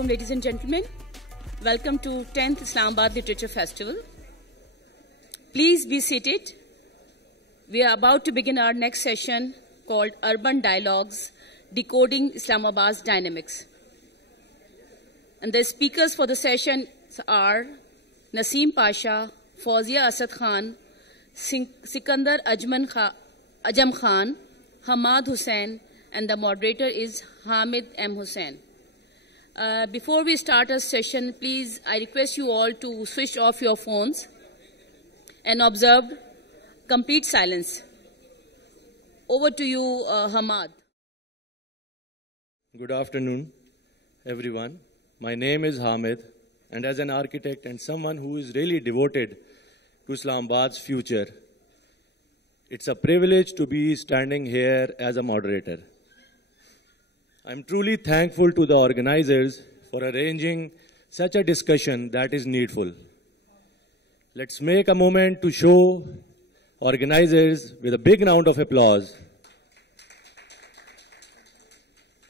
alaikum, ladies and gentlemen. Welcome to 10th Islamabad Literature Festival. Please be seated. We are about to begin our next session called Urban Dialogues, Decoding Islamabad's Dynamics. And the speakers for the session are Naseem Pasha, Fawzia Asad Khan, Sikandar Ajam Khan, Hamad Hussain, and the moderator is Hamid M. Hussain. Before we start our session, please, I request you all to switch off your phones and observe complete silence. Over to you, Hamad. Good afternoon, everyone. My name is Hamid, and as an architect and someone who is really devoted to Islamabad's future, it's a privilege to be standing here as a moderator. I'm truly thankful to the organizers for arranging such a discussion that is needful. Let's make a moment to show organizers with a big round of applause.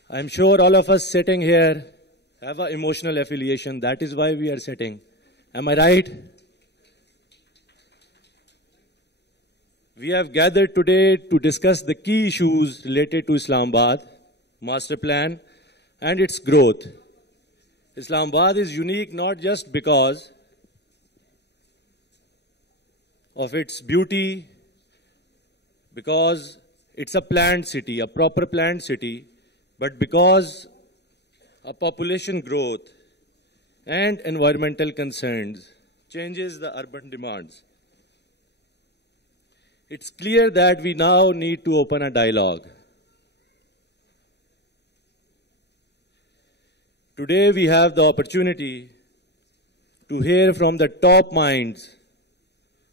I'm sure all of us sitting here have an emotional affiliation. That is why we are sitting. Am I right? We have gathered today to discuss the key issues related to Islamabad Master Plan and its growth. Islamabad is unique not just because of its beauty, because it's a planned city, a proper planned city, but because of population growth and environmental concerns changes the urban demands. It's clear that we now need to open a dialogue. Today we have the opportunity to hear from the top minds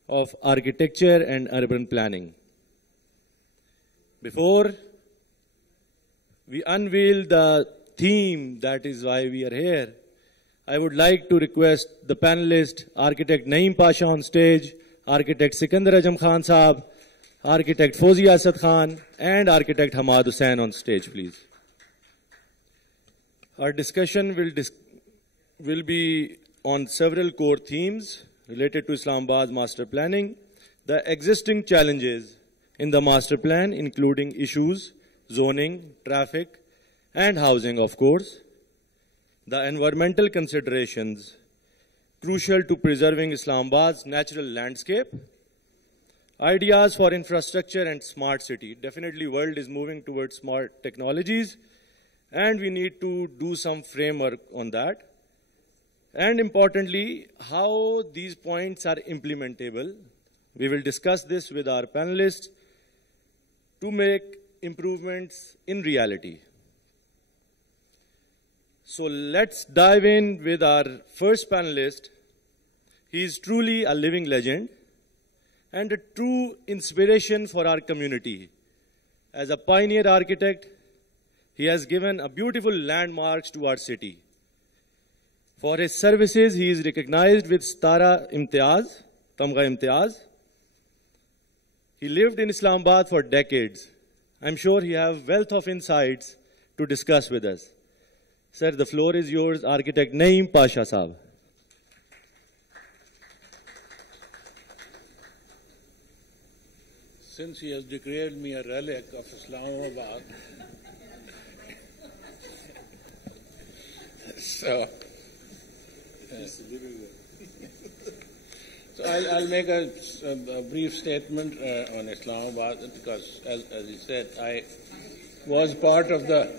of architecture and urban planning. Before we unveil the theme, that is why we are here, I would like to request the panelists, Architect Naeem Pasha on stage, Architect Sikandar Ajam Khan Saab, Architect Fawzia Asad Khan, and Architect Hamad Hussain on stage, please. Our discussion will be on several core themes related to Islamabad's master planning, the existing challenges in the master plan, including issues, zoning, traffic, and housing, of course, the environmental considerations crucial to preserving Islamabad's natural landscape, ideas for infrastructure and smart city. Definitely, world is moving towards smart technologies, and we need to do some framework on that. And importantly, how these points are implementable. We will discuss this with our panelists to make improvements in reality. So let's dive in with our first panelist. He is truly a living legend and a true inspiration for our community. As a pioneer architect, he has given a beautiful landmarks to our city. For his services, he is recognized with Tamga Imtiaz. He lived in Islamabad for decades. I'm sure he has wealth of insights to discuss with us. Sir, the floor is yours, Architect Naeem Pasha Saab. Since he has declared me a relic of Islamabad, so I'll make a brief statement on Islamabad because, as he said, I was part of the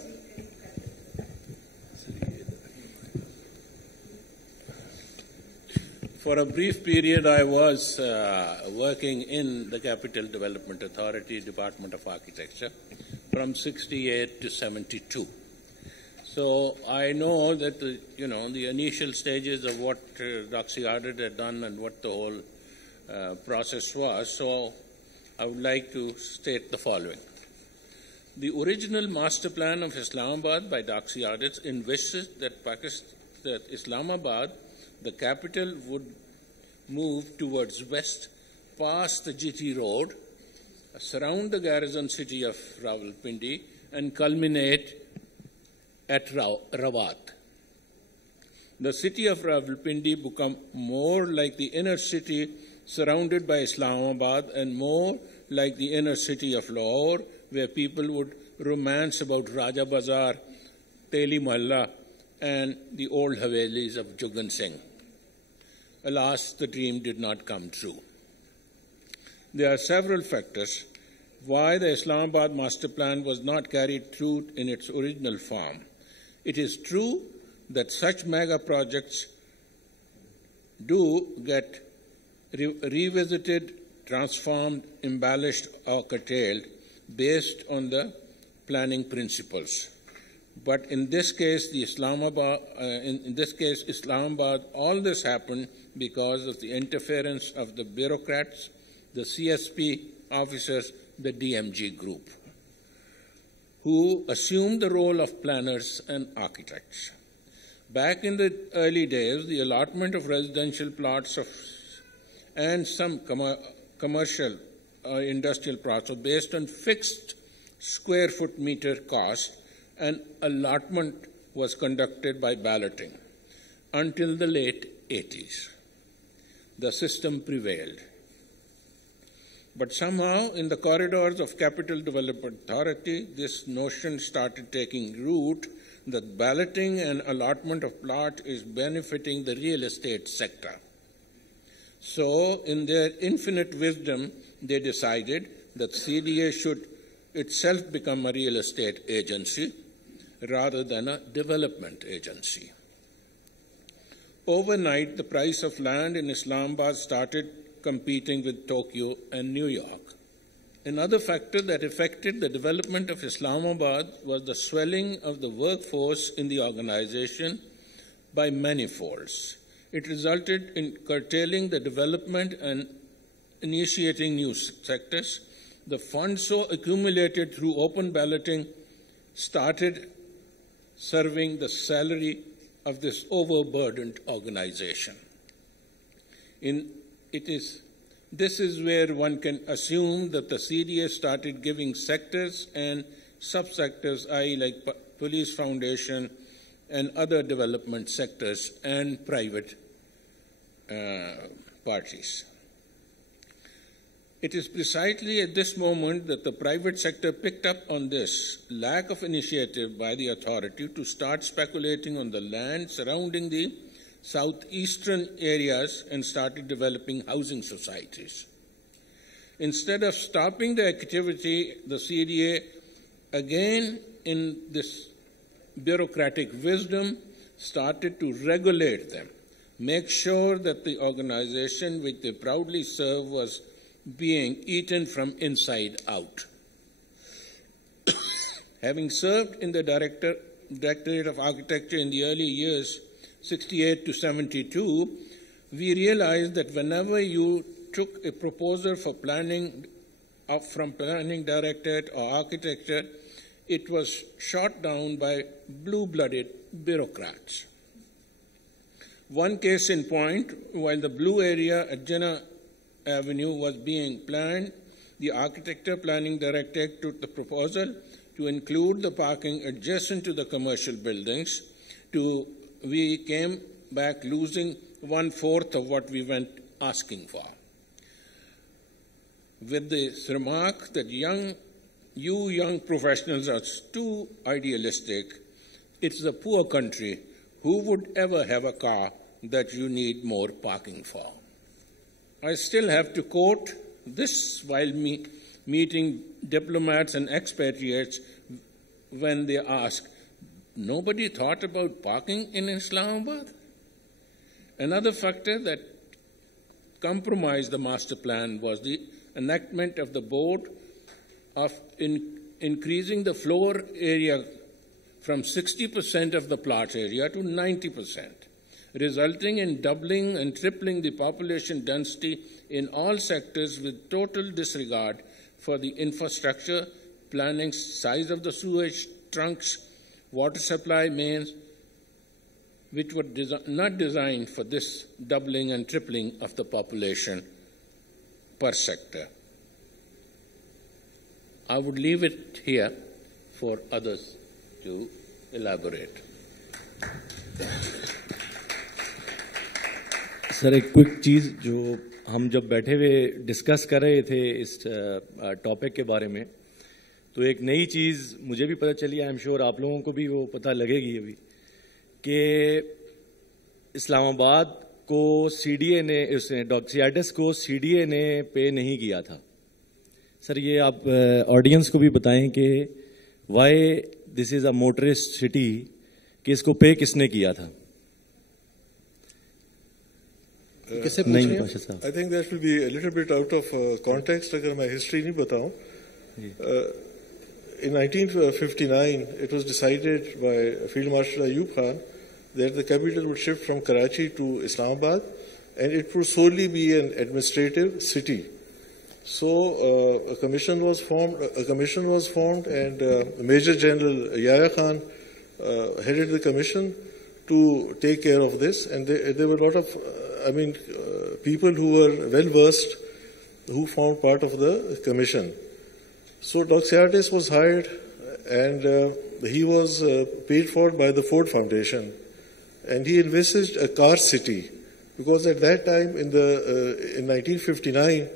for a brief period I was working in the Capital Development Authority, Department of Architecture, from 68 to 72. So I know that the initial stages of what Doxy Arded had done and what the whole process was. So I would like to state the following. The original master plan of Islamabad by Doxy Arded envisaged that Islamabad, the capital, would move towards west past the GT Road, surround the garrison city of Rawalpindi, and culminate at Rawat. the city of Rawalpindi become more like the inner city surrounded by Islamabad and more like the inner city of Lahore, where people would romance about Raja Bazaar, Teli Mahalla, and the old Havelis of Jugan Singh. Alas, the dream did not come true. There are several factors why the Islamabad master plan was not carried through in its original form. It is true that such mega projects do get revisited, transformed, embellished, or curtailed based on the planning principles. But in this case, Islamabad, all this happened because of the interference of the bureaucrats, the CSP officers, the DMG group, who assumed the role of planners and architects. Back in the early days, the allotment of residential plots and some commercial or industrial plots were based on fixed square foot meter cost, and allotment was conducted by balloting. Until the late 80s, the system prevailed. But somehow, in the corridors of Capital Development Authority, this notion started taking root that balloting and allotment of plot is benefiting the real estate sector. So, in their infinite wisdom, they decided that CDA should itself become a real estate agency rather than a development agency. Overnight, the price of land in Islamabad started competing with Tokyo and New York. Another factor that affected the development of Islamabad was the swelling of the workforce in the organization by many folds. It resulted in curtailing the development and initiating new sectors. The funds so accumulated through open balloting started serving the salary of this overburdened organization. This is where one can assume that the CDA started giving sectors and subsectors, i.e. like police foundation and other development sectors and private parties. It is precisely at this moment that the private sector picked up on this lack of initiative by the authority to start speculating on the land surrounding the southeastern areas and started developing housing societies. Instead of stopping the activity, the CDA, again in this bureaucratic wisdom, started to regulate them, make sure that the organization which they proudly serve was being eaten from inside out. Having served in the Directorate of Architecture in the early years, 68 to 72, we realized that whenever you took a proposal for planning from planning directorate or architecture, it was shot down by blue-blooded bureaucrats. One case in point, while the blue area at Jinnah Avenue was being planned, the Architecture Planning Directorate took the proposal to include the parking adjacent to the commercial buildings. We came back losing 1/4 of what we went asking for. With this remark that you young professionals are too idealistic, it's the poor country who would ever have a car that you need more parking for. I still have to quote this while meeting diplomats and expatriates when they ask, nobody thought about parking in Islamabad? Another factor that compromised the master plan was the enactment of the board of increasing the floor area from 60% of the plot area to 90%, resulting in doubling and tripling the population density in all sectors with total disregard for the infrastructure, planning, size of the sewage trunks, water supply mains, which were not designed for this doubling and tripling of the population per sector. I would leave it here for others to elaborate. سر ایک quick چیز جو ہم جب بیٹھے ہوئے discuss کر رہے تھے اس ٹاپک کے بارے میں تو ایک نئی چیز مجھے بھی پتہ چلی, آئی ایم شیور آپ لوگوں کو بھی وہ پتہ لگے گی ابھی, کہ اسلام آباد کو سی ڈی اے نے ڈاکسیاڈس کو سی ڈی اے نے پے نہیں کیا تھا. سر یہ آپ آڈینس کو بھی بتائیں کہ why this is a motorist city, کہ اس کو پے کس نے کیا تھا. I think that will be a little bit out of context اگر میں ہسٹری نہیں بتاؤں. In 1959 it was decided by Field Marshal Ayub Khan that the capital would shift from Karachi to Islamabad and it would solely be an administrative city. So a commission was formed and Major General Yahya Khan headed the commission to take care of this, and there were a lot of people who were well versed who formed part of the commission. So Doxiadis was hired and he was paid for by the Ford Foundation, and he envisaged a car city because at that time in 1959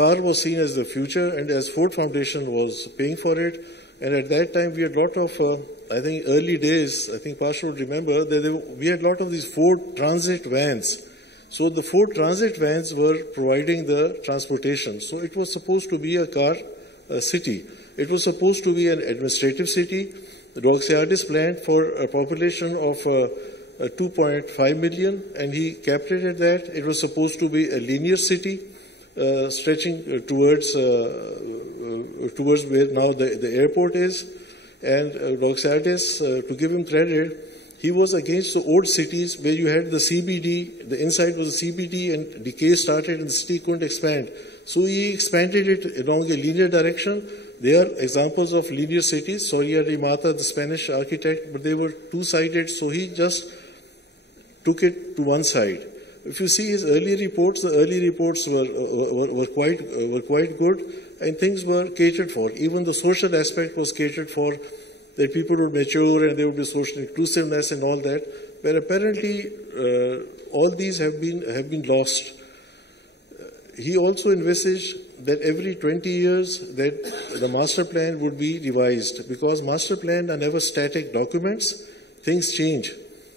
car was seen as the future, and as Ford Foundation was paying for it, and at that time we had a lot of early days, I think Pasha would remember that we had a lot of these Ford Transit vans. So the Ford Transit vans were providing the transportation. So it was supposed to be a car city. It was supposed to be an administrative city. The Doxiadis planned for a population of 2.5 million, and he capped it at that. It was supposed to be a linear city, stretching towards where now the airport is. And Doxiadis, to give him credit, he was against the old cities where you had the CBD, the inside was the CBD, and decay started and the city couldn't expand. So he expanded it along a linear direction. There are examples of linear cities. Soria de Mata, the Spanish architect, but they were two-sided, so he just took it to one side. If you see his early reports, the early reports were quite good, and things were catered for. Even the social aspect was catered for, that people would mature and there would be social inclusiveness and all that. But apparently, all these have been lost. He also envisaged that every 20 years that the master plan would be revised, because master plan are never static documents. Things change.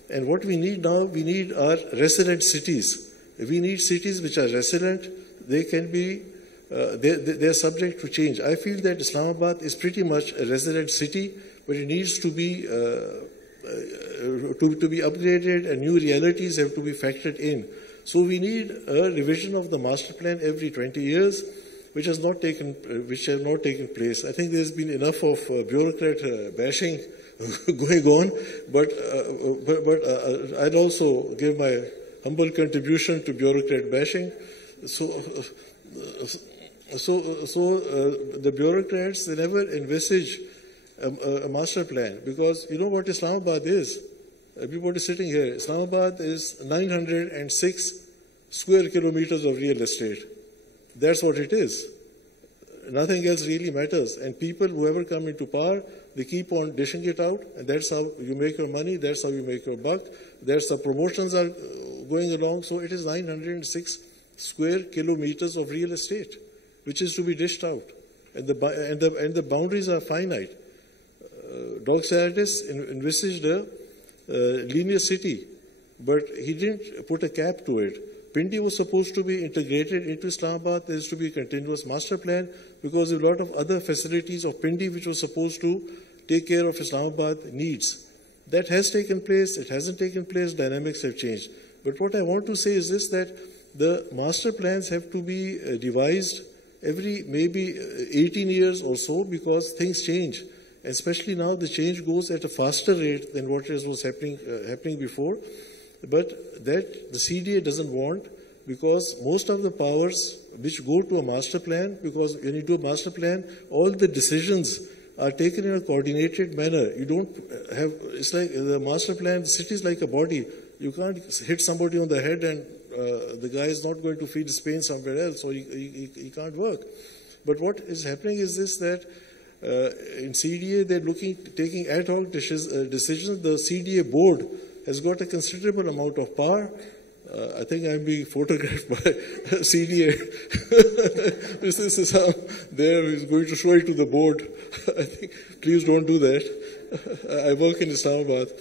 And what we need now, we need our resident cities. We need cities which are resident. They can be, they're subject to change. I feel that Islamabad is pretty much a resident city, but it needs to be upgraded, and new realities have to be factored in. So we need a revision of the master plan every 20 years, which have not taken place. I think there's been enough of bureaucrat bashing going on, but I'd also give my humble contribution to bureaucrat bashing. So the bureaucrats, they never envisage a master plan, because you know what Islamabad is. Everybody sitting here, Islamabad is 906 square kilometers of real estate. That's what it is. Nothing else really matters. And people, whoever come into power, they keep on dishing it out, and that's how you make your money, that's how you make your buck. That's the promotions are going along. So it is 906 square kilometers of real estate, which is to be dished out. And the boundaries are finite. Doxiadis envisaged a linear city, but he didn't put a cap to it. Pindi was supposed to be integrated into Islamabad. There is to be a continuous master plan, because a lot of other facilities of Pindi which was supposed to take care of Islamabad needs. That has taken place. It hasn't taken place. Dynamics have changed. But what I want to say is this, that the master plans have to be revised every maybe 18 years or so, because things change. Especially now, the change goes at a faster rate than what was happening before. But that the CDA doesn't want, because most of the powers which go to a master plan, because when you do a master plan, all the decisions are taken in a coordinated manner. You don't have, it's like the master plan, the city is like a body. You can't hit somebody on the head and the guy is not going to feed his pain somewhere else, so he can't work. But what is happening is this, that in CDA, they're taking ad hoc decisions. The CDA board has got a considerable amount of power, I think I'm being photographed by CDA. This is how he's going to show it to the board. I think, please don't do that. I work in Islamabad.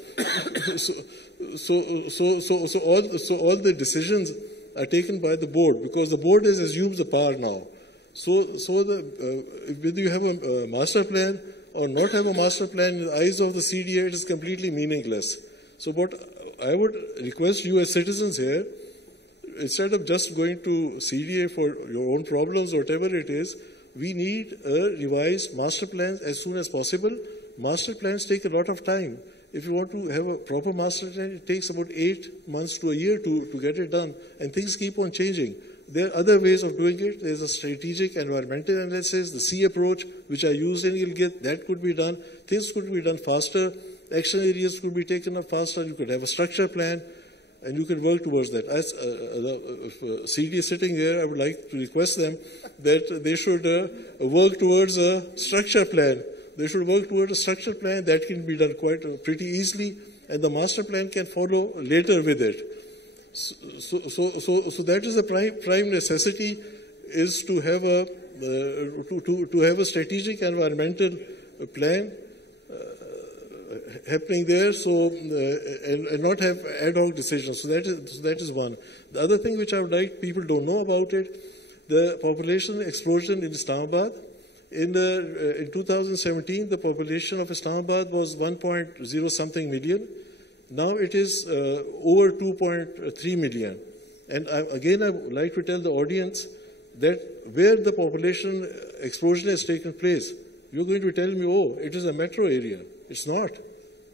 So all the decisions are taken by the board, because the board has assumed the power now. So whether you have a master plan or not have a master plan, in the eyes of the CDA, it is completely meaningless. So what I would request you as citizens here, instead of just going to CDA for your own problems or whatever it is, we need a revised master plan as soon as possible. Master plans take a lot of time. If you want to have a proper master plan, it takes about 8 months to a year to get it done, and things keep on changing. There are other ways of doing it. There's a strategic environmental analysis, the C approach, which I used in Gilgit, that could be done. Things could be done faster. Action areas could be taken up faster. You could have a structure plan, and you can work towards that. As CD is sitting here, I would like to request them that they should work towards a structure plan. They should work towards a structure plan that can be done pretty easily, and the master plan can follow later with it. So that is the prime necessity, is to have a strategic environmental plan happening there, and not have ad hoc decisions. So that is one. The other thing which I would like, people don't know about it, the population explosion in Islamabad. In 2017, the population of Islamabad was 1.0 something million. Now it is over 2.3 million. And I would like to tell the audience that where the population explosion has taken place, you're going to tell me, oh, it is a metro area. It's not.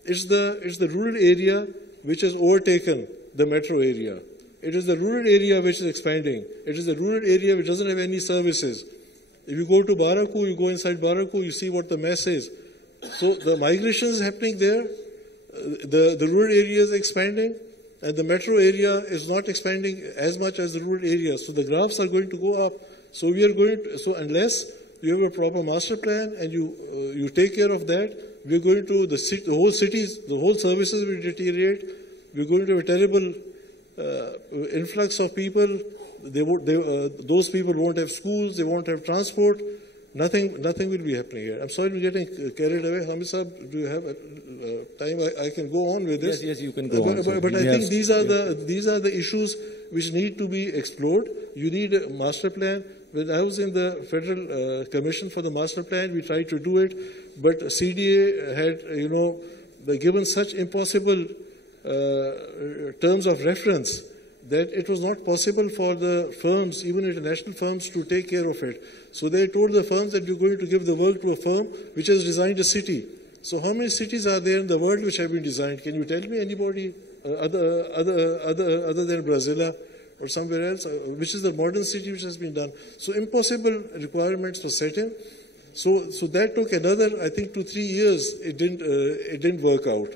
It's the rural area which has overtaken the metro area. It is the rural area which is expanding. It is the rural area which doesn't have any services. If you go to Baraku, you go inside Baraku, you see what the mess is. So the migration is happening there. The rural area is expanding, and the metro area is not expanding as much as the rural area. So the graphs are going to go up. So we are going to, so unless you have a proper master plan and you take care of that, we are going to, the whole cities, the whole services will deteriorate. We are going to have a terrible influx of people. Those people won't have schools, they won't have transport. Nothing will be happening here. I'm sorry for getting carried away. Hamid Sahab, do you have time? I can go on with this. Yes, you can go on. But I think these are the issues which need to be explored. You need a master plan. When I was in the Federal Commission for the Master Plan, we tried to do it, but CDA had, given such impossible terms of reference that it was not possible for the firms, even international firms, to take care of it. So they told the firms that you're going to give the work to a firm which has designed a city. So how many cities are there in the world which have been designed? Can you tell me anybody other than Brazil or somewhere else, which is the modern city which has been done? So impossible requirements were set in. So that took another, I think, 2-3 years. It didn't work out.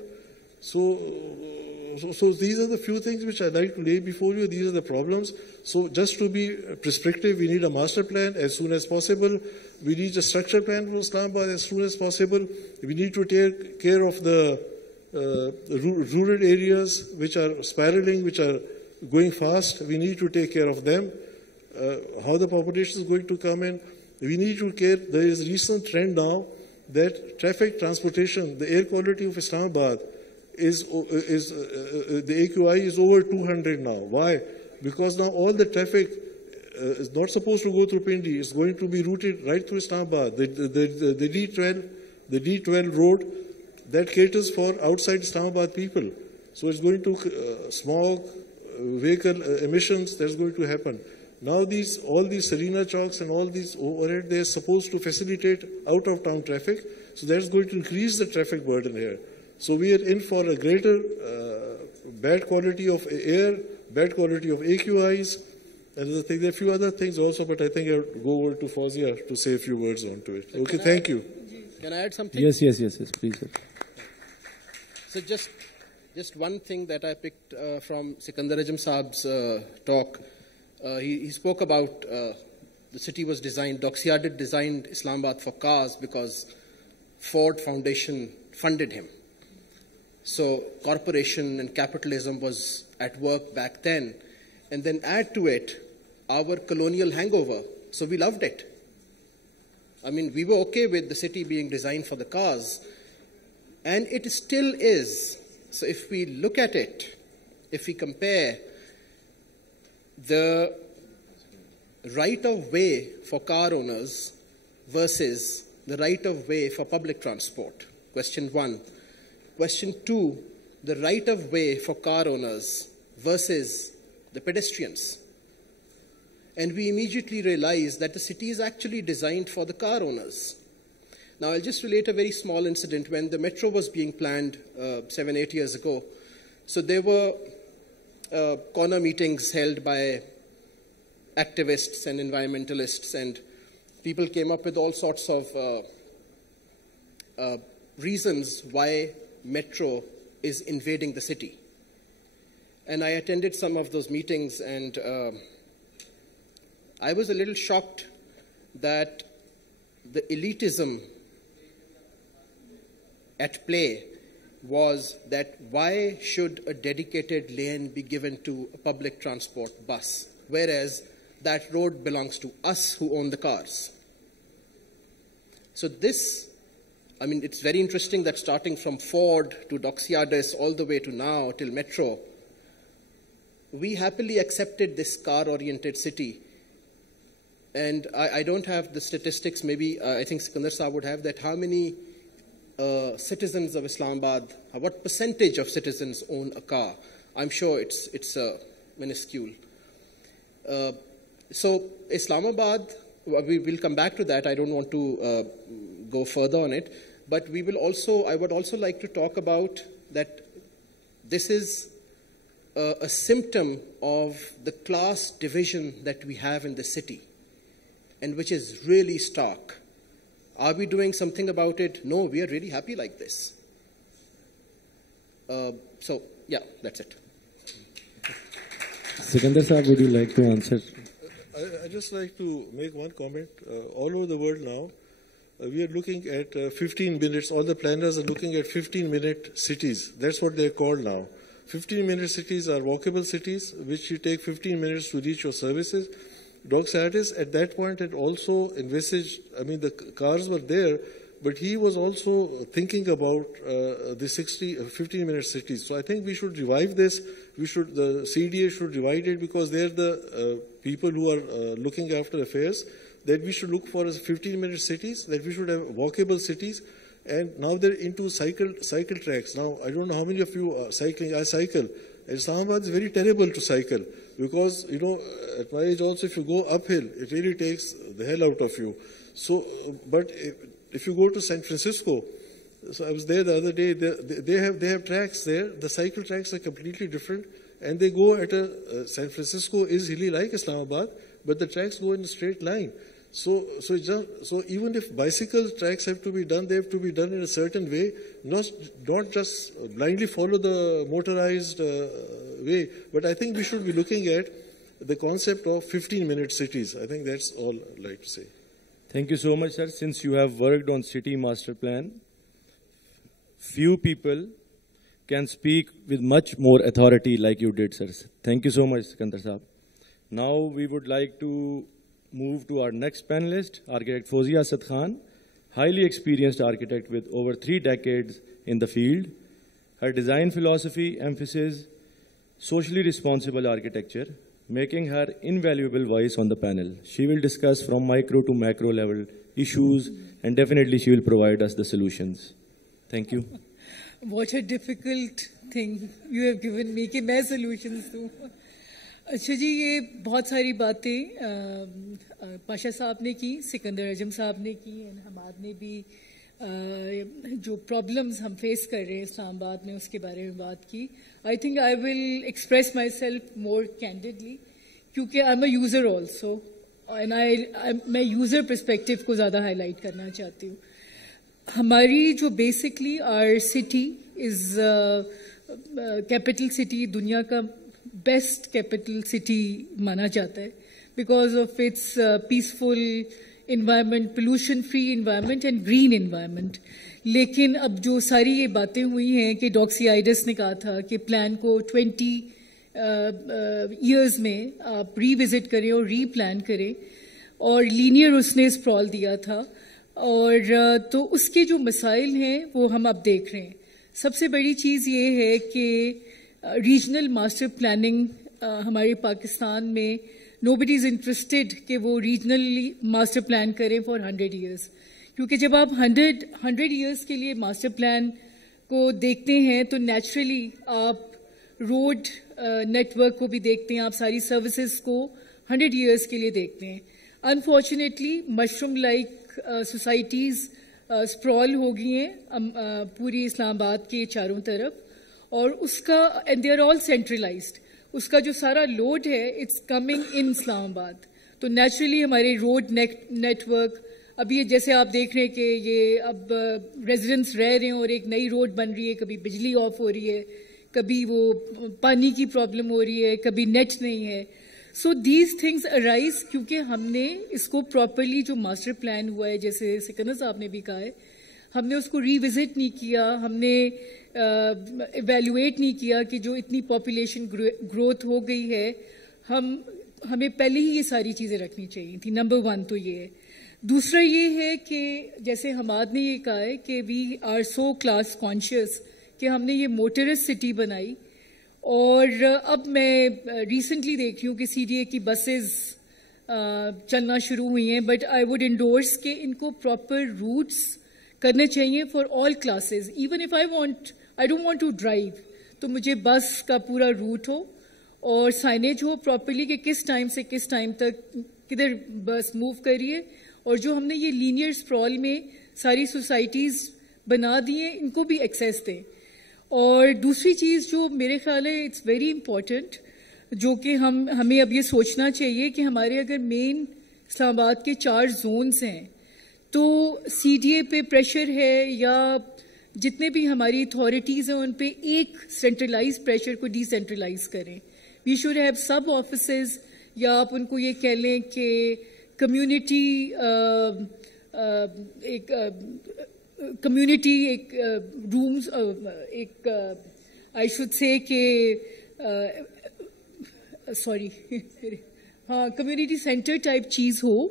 So these are the few things which I'd like to lay before you. These are the problems. So just to be prescriptive, we need a master plan as soon as possible. We need a structure plan for Islamabad as soon as possible. We need to take care of the rural areas which are spiraling, which are going fast. We need to take care of them. How the population is going to come in. We need to care. There is a recent trend now that traffic transportation, the air quality of Islamabad, the AQI is over 200 now. Why? Because now all the traffic is not supposed to go through Pindi. It's going to be routed right through Islamabad. The D12 road that caters for outside Islamabad people. So it's going to smog, vehicle emissions. That's going to happen. Now all these Serena chalks and all these overhead, they're supposed to facilitate out of town traffic. So that's going to increase the traffic burden here. So we are in for a greater bad quality of air, bad quality of AQIs, and there are a few other things also, but I think I'll go over to Fawzia to say a few words onto it. Okay, thank you. Can I add something? Yes, please. So just one thing that I picked from Sikandar Ajam Saab's talk. He spoke about the city was designed, Doxiadid designed Islamabad for cars because Ford Foundation funded him. So corporation and capitalism was at work back then, and then add to it our colonial hangover. So we loved it. I mean, we were okay with the city being designed for the cars, and it still is. So if we look at it, if we compare the right of way for car owners versus the right of way for public transport, question 1. Question 2, the right of way for car owners versus the pedestrians. And we immediately realize that the city is actually designed for the car owners. Now, I'll just relate a very small incident. When the metro was being planned 7-8 years ago, so there were corner meetings held by activists and environmentalists, and people came up with all sorts of reasons why metro is invading the city. And I attended some of those meetings, and I was a little shocked that the elitism at play was that why should a dedicated lane be given to a public transport bus, whereas that road belongs to us who own the cars. So this, I mean, it's very interesting that starting from Ford to Doxiadis all the way to now till Metro, we happily accepted this car-oriented city. And I don't have the statistics, maybe I think Sikandar Saab would have that, how many citizens of Islamabad, what percentage of citizens own a car? I'm sure it's minuscule. So Islamabad, we will come back to that. I don't want to go further on it. But we will also, I would also like to talk about that this is a symptom of the class division that we have in the city, and which is really stark. Are we doing something about it? No, we are really happy like this. So, yeah, that's it. Sikandar Saab, would you like to answer? I'd just like to make one comment. All over the world now, we are looking at 15 minutes. All the planners are looking at 15-minute cities. That's what they're called now. 15-minute cities are walkable cities, which you take 15 minutes to reach your services. Doxiadis at that point had also envisaged, I mean, the cars were there, but he was also thinking about the 15-minute cities. So I think we should revive this. The CDA should revive it, because they're the people who are looking after affairs, that we should look for as 15-minute cities, that we should have walkable cities. And now they're into cycle tracks. Now, I don't know how many of you are cycling. I cycle. Islamabad is very terrible to cycle, because, you know, at my age also, if you go uphill, it really takes the hell out of you. So, but if you go to San Francisco, so I was there the other day, they have tracks there. The cycle tracks are completely different, and they go at San Francisco is really like Islamabad, but the tracks go in a straight line. So even if bicycle tracks have to be done, they have to be done in a certain way, not just blindly follow the motorized way. But I think we should be looking at the concept of 15-minute cities. I think that's all I'd like to say. Thank you so much, sir. Since you have worked on city master plan, few people can speak with much more authority like you did, sir. Thank you so much, Sikandar Saab. Now we would like to move to our next panelist, architect Fozia Asad Khan, highly experienced architect with over 3 decades in the field. Her design philosophy emphasizes socially responsible architecture, making her invaluable voice on the panel. She will discuss from micro to macro level issues, and definitely she will provide us the solutions. Thank you. What a difficult thing you have given me कि मैं solutions दूँ. अच्छा जी, ये बहुत सारी बातें पाशा साहब ने की, सिकंदर अजम साहब ने की, हमाद ने भी जो प्रॉब्लम्स हम फेस कर रहे हैं इस्लामाबाद में उसके बारे में बात की. I think I will express myself more candidly, क्योंकि I am a user also, and मैं यूज़र पर्सपेक्टिव को ज़्यादा हाईलाइट करना चाहती हूँ. हमारी जो basically our city is capital city, दुनिया का बेस्ट कैपिटल सिटी माना जाता है because of its peaceful environment, pollution-free environment and green environment. लेकिन अब जो सारी ये बातें हुई हैं कि डॉक्सियाइडस ने कहा था कि प्लान को 20 ایئرز میں آپ ری وزٹ کریں اور ری پلان کریں. اور لینئر اس نے اسپرال دیا تھا, اور تو اس کے جو مسائل ہیں وہ ہم اب دیکھ رہے ہیں. سب سے بڑی چیز یہ ہے کہ ریجنل ماسٹر پلاننگ ہمارے پاکستان میں نو بڈی از انٹرسٹڈ کہ وہ ریجنلی ماسٹر پلان کریں فار 100 ایئرس, کیونکہ جب آپ 100 ایئرس کے لیے ماسٹر پلان کو دیکھتے ہیں تو نیچرلی آپ روڈ نیٹ ورک کو بھی دیکھتے ہیں, آپ ساری سروسز کو 100 ایئرس کے لیے دیکھتے ہیں. Unfortunately mushroom like societies sprawl ہو گئی ہیں پوری اسلام آباد کے چاروں طرف, اور اس کا and they are all centralized, اس کا جو سارا لوڈ ہے اٹس کمنگ ان اسلام آباد. تو نیچرلی ہمارے روڈ نیٹ ورک اب یہ جیسے آپ دیکھ رہے ہیں کہ یہ اب ریزیڈنٹس رہ رہے ہیں اور ایک نئی روڈ بن رہی ہے, کبھی بجلی آف ہو رہی ہے, کبھی وہ پانی کی پرابلم ہو رہی ہے, کبھی نیٹ نہیں ہے. سو دیز تھنگس ارائز کیونکہ ہم نے اس کو پراپرلی جو ماسٹر پلان ہوا ہے, جیسے سکندر صاحب نے بھی کہا ہے, ہم نے اس کو ری وزٹ نہیں کیا, ہم نے ایویلویٹ نہیں کیا کہ جو اتنی پاپولیشن گروتھ ہو گئی ہے ہمیں پہلے ہی یہ ساری چیزیں رکھنی چاہیے تھی. نمبر 1 تو یہ ہے. دوسرا یہ ہے کہ جیسے حماد نے یہ کہا ہے کہ we are so class conscious کہ ہم نے یہ موٹرسٹ سٹی بنائی, اور اب میں ریسنٹلی دیکھ رہی ہوں کہ سی ڈی اے کی بسز چلنا شروع ہوئی ہیں, بٹ آئی وڈ انڈورس کہ ان کو پراپر روٹس کرنے چاہیے for all classes. Even if I don't want to drive, تو مجھے بس کا پورا روٹ ہو اور سائنیج ہو پراپرلی کہ کس ٹائم سے کس ٹائم تک کدھر بس موو کریے. اور جو ہم نے یہ لینئر اسپرال میں ساری سوسائٹیز بنا دی ہیں ان کو بھی ایکسیس دیں. اور دوسری چیز جو میرے خیال ہے اٹس ویری امپورٹنٹ, جو کہ ہمیں اب یہ سوچنا چاہیے کہ ہمارے اگر مین اسلام آباد کے 4 زونز ہیں تو سی ڈی اے پہ پریشر ہے یا جتنے بھی ہماری اتھارٹیز ہیں ان پہ ایک سینٹرلائز پریشر کو ڈی سینٹرلائز کریں. We should have sub offices, یا آپ ان کو یہ کہہ لیں کہ کمیونٹی ایک رومز ایک آئی شوڈ سے کہ سوری ہاں کمیونٹی سینٹر ٹائپ چیز ہو,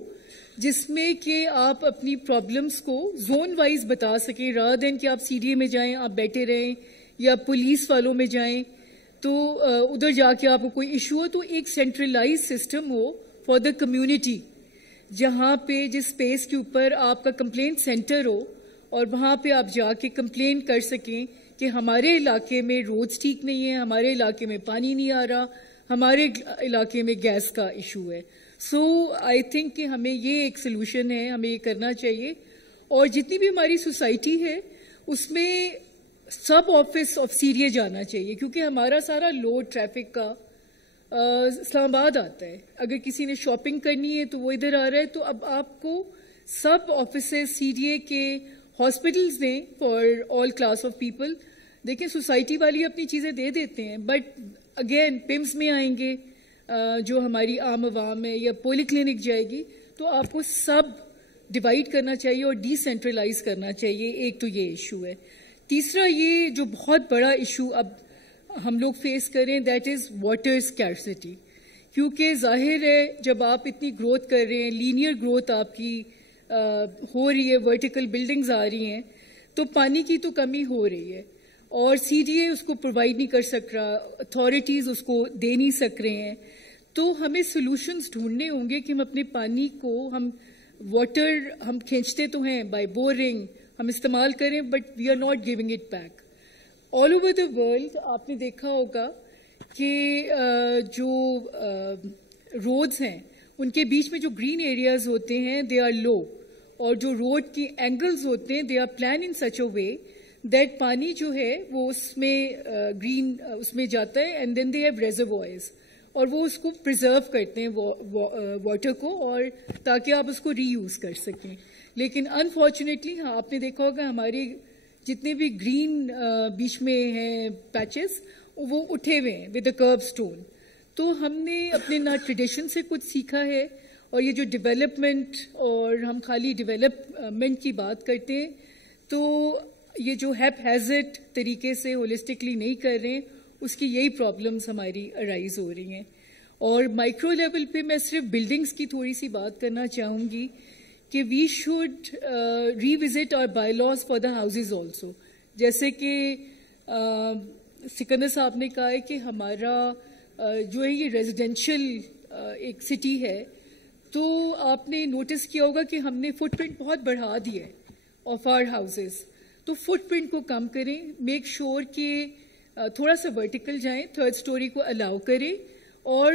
جس میں کہ آپ اپنی پرابلمس کو زون وائز بتا سکیں, رادر دین کہ آپ سی ڈی اے میں جائیں آپ بیٹھے رہیں یا پولیس والوں میں جائیں تو ادھر جا کے آپ کو کوئی ایشو ہو تو ایک سینٹرلائز سسٹم ہو فار دا کمیونٹی, جہاں پہ جس اسپیس کے اوپر آپ کا کمپلینٹ سینٹر ہو اور وہاں پہ آپ جا کے کمپلین کر سکیں کہ ہمارے علاقے میں روڈز ٹھیک نہیں ہیں, ہمارے علاقے میں پانی نہیں آ رہا, ہمارے علاقے میں گیس کا ایشو ہے. سو آئی تھنک کہ ہمیں یہ ایک سلوشن ہے, ہمیں یہ کرنا چاہیے. اور جتنی بھی ہماری سوسائٹی ہے اس میں سب office of C D A جانا چاہیے, کیونکہ ہمارا سارا لوڈ ٹریفک کا اسلام آباد آتا ہے. اگر کسی نے شاپنگ کرنی ہے تو وہ ادھر آ رہا ہے, تو اب آپ کو سب آفیسز سی ڈی اے کے ہاسپٹلز دیں for all class of people. دیکھیں سوسائٹی والی اپنی چیزیں دے دیتے ہیں, بٹ اگین پمس میں آئیں گے جو ہماری عام عوام ہے یا پولی کلینک جائے گی, تو آپ کو سب ڈیوائڈ کرنا چاہیے اور ڈی سینٹرلائز کرنا چاہیے. ایک تو یہ ایشو ہے. تیسرا یہ جو بہت بڑا ایشو اب ہم لوگ فیس کریں دیٹ از واٹر اسکیرسٹی, کیونکہ ظاہر ہے جب آپ اتنی گروتھ کر رہے ہیں, لینئر گروتھ آپ کی ہو رہی ہے, ورٹیکل بلڈنگز آ رہی ہیں, تو پانی کی تو کمی ہو رہی ہے اور سی ڈی اے اس کو پرووائڈ نہیں کر سک رہا, اتھارٹیز اس کو دے نہیں سک رہے ہیں. تو ہمیں سولوشنز ڈھونڈنے ہوں گے کہ ہم اپنے پانی کو واٹر ہم کھینچتے تو ہیں بائی بورنگ, ہم استعمال کریں, but we are not giving it back. All over the world آپ نے دیکھا ہوگا کہ جو روڈز ہیں ان کے بیچ میں جو گرین ایریاز ہوتے ہیں دے آر لو, اور جو روڈ کی اینگلز ہوتے ہیں they are plan in such a way that پانی جو ہے وہ اس میں گرین اس میں جاتا ہے, and then they have reservoirs, اور وہ اس کو پرزرو کرتے ہیں واٹر کو, اور تاکہ آپ اس کو ری یوز کر سکیں. لیکن انفارچونیٹلی آپ نے دیکھا ہوگا ہماری جتنے بھی گرین بیچ میں ہیں پیچز وہ اٹھے ہوئے ہیں ود اے کرب اسٹون. تو ہم نے اپنے نہ ٹریڈیشن سے کچھ سیکھا ہے, اور یہ جو ڈیولپمنٹ اور ہم خالی ڈیولپمنٹ کی بات کرتے ہیں, تو یہ جو ہیزرڈ طریقے سے ہولسٹکلی نہیں کر رہے ہیں, اس کی یہی پرابلمس ہماری ارائز ہو رہی ہیں. اور مائکرو لیول پہ میں صرف بلڈنگس کی تھوڑی سی بات کرنا چاہوں گی کہ we should revisit our bylaws for the houses also. جیسے کہ سکندر صاحب نے کہا ہے کہ ہمارا جو ہے یہ ریزیڈینشیل ایک سٹی ہے, تو آپ نے نوٹس کیا ہوگا کہ ہم نے فٹ پرنٹ بہت بڑھا دیا ہے آف آر ہاؤزز. تو فٹ پرنٹ کو کم کریں, میک شور کہ تھوڑا سا ورٹیکل جائیں, تھرڈ سٹوری کو الاؤ کریں, اور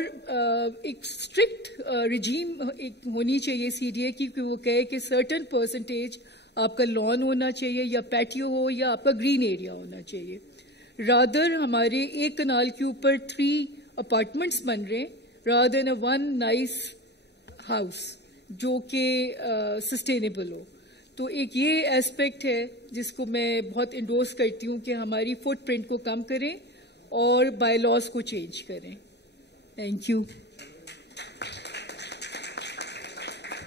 ایک اسٹرکٹ رجیم ایک ہونی چاہیے سی ڈی اے کی کہ وہ کہے کہ سرٹن پرسنٹیج آپ کا لان ہونا چاہیے یا پیٹیو ہو یا آپ کا گرین ایریا ہونا چاہیے. رادر ہمارے ایک کنال کے اوپر 3 اپارٹمنٹس بن رہے ہیں رادر دین اے ون نائس ہاؤس جو کہ سسٹینیبل ہو. تو ایک یہ ایسپیکٹ ہے جس کو میں بہت انڈورس کرتی ہوں کہ ہماری فٹ پرنٹ کو کم کریں اور بائی لاز کو چینج کریں. Thank you.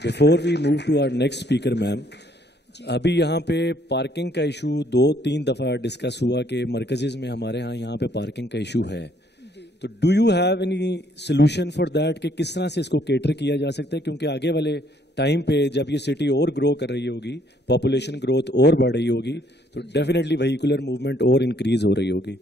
Before we move to our next speaker, ma'am, ابھی یہاں پہ پارکنگ کا ایشو 2-3 دفعہ ڈسکس ہوا کہ مرکزز میں ہمارے یہاں پہ پارکنگ کا ایشو ہے. تو do you have any solution for that کہ کس طرح سے اس کو کیٹر کیا جا سکتا ہے, کیونکہ آگے والے ٹائم پہ جب یہ سٹی اور گرو کر رہی ہوگی, پاپولیشن گروتھ اور بڑھ رہی ہوگی, تو ڈیفینیٹلی وہیکولر موومنٹ اور انکریز ہو رہی ہوگی.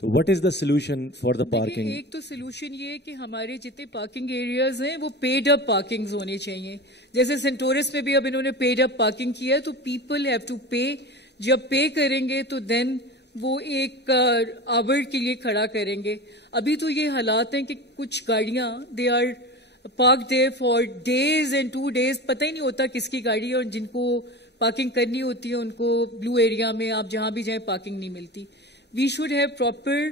تو what is the solution for the parking? ایک تو سولوشن یہ ہے کہ ہمارے جتنے پارکنگ ایریاز ہیں وہ پیڈ اپ پارکنگز ہونے چاہیے. جیسے سینٹورس میں بھی اب انہوں نے پیڈ اپ پارکنگ کیا ہے, تو پیپل ہیو ٹو پے. جب پے کریں گے تو دین وہ ایک آور کے لیے کھڑا کریں گے. ابھی تو یہ حالات ہیں کہ کچھ گاڑیاں they are park there for days and 2 days, پتہ ہی نہیں ہوتا کس کی گاڑی ہے, اور جن کو پارکنگ کرنی ہوتی ہے ان کو بلو ایریا میں آپ جہاں بھی جائیں پارکنگ نہیں ملتی. We should have proper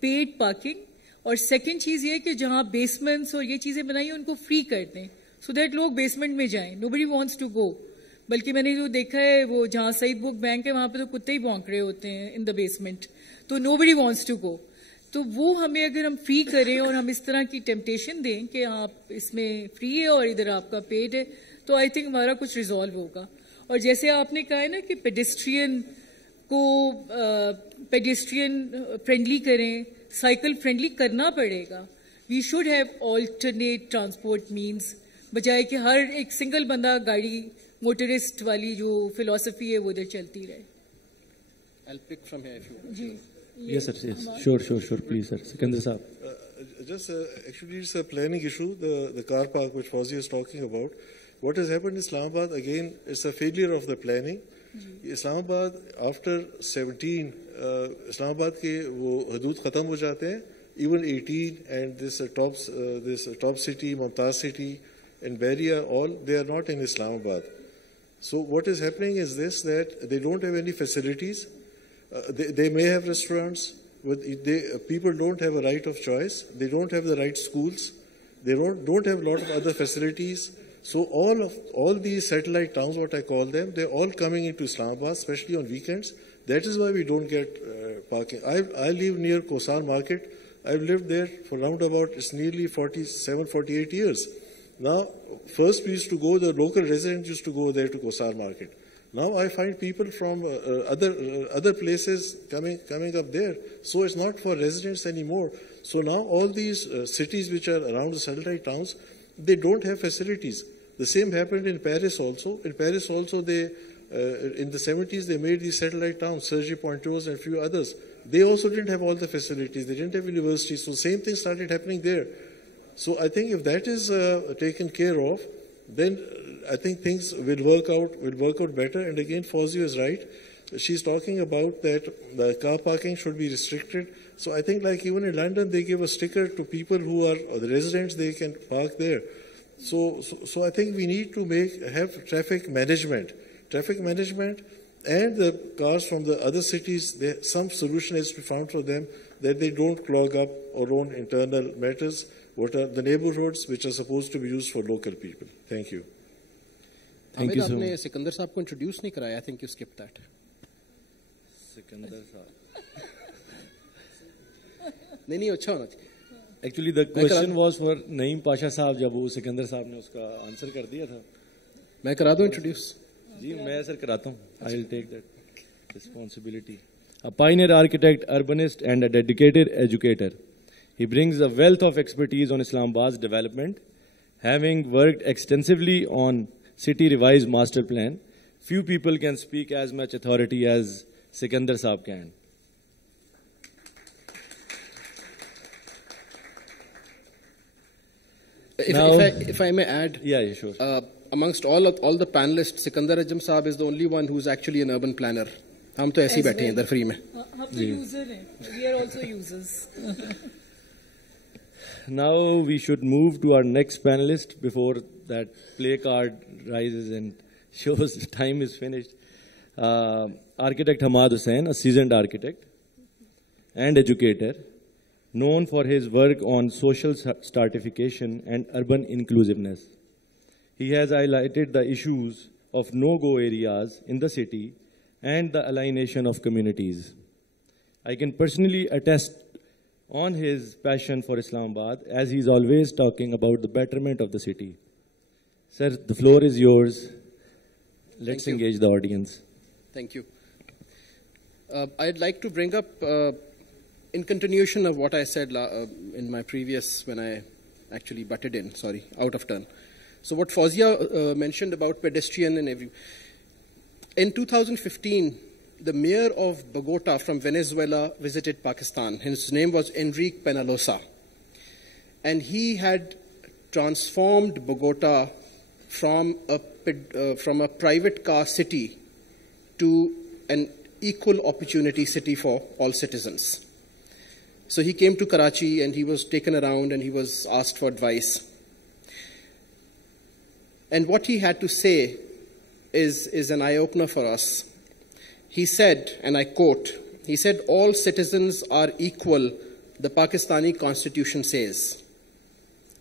paid parking. اور سیکنڈ چیز یہ کہ جہاں بیسمنٹس اور یہ چیزیں بنائی ہیں ان کو فری کر دیں سو دیٹ لوگ بیسمنٹ میں جائیں. Nobody wants to go. بلکہ میں نے جو دیکھا ہے وہ جہاں سعید بک بینک ہے وہاں پہ تو کتے ہی بھونک رہے ہوتے ہیں ان دا بیسمنٹ, تو نوبڈی وانٹس ٹو گو. تو وہ ہمیں اگر ہم فری کریں اور ہم اس طرح کی ٹیمپٹیشن دیں کہ آپ اس میں فری ہے اور ادھر آپ کا پیڈ ہے, تو آئی تھنک ہمارا کچھ ریزالو ہوگا. اور جیسے آپ نے کہا ہے نا کہ پیڈسٹرین کو پیڈسٹرین فرینڈلی کریں, سائیکل فرینڈلی کرنا پڑے گا. We should have alternate transport means, بجائے کہ ہر ایک سنگل بندہ گاڑی موٹرسٹ والی جو فلاسفی ہے وہ ادھر چلتی رہے. I'll pick from here if you want. G Yes, sir. Yes. Sure. Please, sir. Sikandar Saab. Actually, it's a planning issue, the car park which Fauzi is talking about. What has happened in Islamabad, again, it's a failure of the planning. Islamabad, after 17, Islamabad ke wo hudud khatam ho jate hain. Even 18 and this top city, Mumtaz city and Bahria, all, they are not in Islamabad. So what is happening is this, that they don't have any facilities. They may have restaurants, but people don't have a right of choice. They don't have the right schools. They don't have a lot of other facilities. So all these satellite towns, what I call them, they're all coming into Islamabad, especially on weekends. That is why we don't get parking. I live near Kosar Market. I've lived there for round about, it's nearly 47-48 years. Now, first we used to go, the local residents used to go there to Kosar Market. Now I find people from other places coming up there. So it's not for residents anymore. So now all these cities which are around the satellite towns, they don't have facilities. The same happened in Paris also. In Paris also, they in the 70s they made these satellite towns, Sergi Pontoise and a few others. They also didn't have all the facilities. They didn't have universities. So same thing started happening there. So I think if that is taken care of, then I think things will work out better. And again, Fauzi is right. She's talking about that the car parking should be restricted. So I think like even in London, they give a sticker to people who are the residents, they can park there. So I think we need to have traffic management, and the cars from the other cities, some solution is to be found for them that they don't clog up our own internal matters. What are the neighborhoods which are supposed to be used for local people? Thank you. Thank you so much. آپ نے سکندر صاحب کو introduce نہیں کرایا. I think you skipped that. Sikandar صاحب نہیں اچھا ہونا چاہیے. Actually, the question was for نعیم پاشا صاحب, جب وہ سکندر صاحب نے اس کا آنسر کر دیا تھا. میں کرا دوں انٹروڈیوس. جی میں سر کراتا ہوں. I will take that responsibility. a pioneer architect, urbanist, and a dedicated educator. He brings a wealth of expertise on Islamabad's development. Having worked extensively on City Revised Master Plan, few people can speak as much authority as Sikandar Saab can. If I may add, yeah, sure. Amongst all the panelists, Sikandar Ajam Saab is the only one who's actually an urban planner. हम तो ऐसे ही बैठे हैं इधर free में. हम तो user हैं. We are also users. Now we should move to our next panelist before that play card rises and shows the time is finished. Architect Hamad Hussain, a seasoned architect and educator, known for his work on social stratification and urban inclusiveness. He has highlighted the issues of no-go areas in the city and the alienation of communities. I can personally attest on his passion for Islamabad, as he is always talking about the betterment of the city. Sir, the floor is yours. Let's engage the audience. Thank you. I'd like to bring up, in continuation of what I said in my previous, when I actually butted in, sorry, out of turn. So what Fawzia mentioned about pedestrian and everything. In 2015, the mayor of Bogota from Venezuela visited Pakistan. His name was Enrique Penalosa. And he had transformed Bogota from a private car city to an equal opportunity city for all citizens. So he came to Karachi and he was taken around and he was asked for advice. And what he had to say is an eye-opener for us. He said, and I quote, he said, all citizens are equal, the Pakistani constitution says.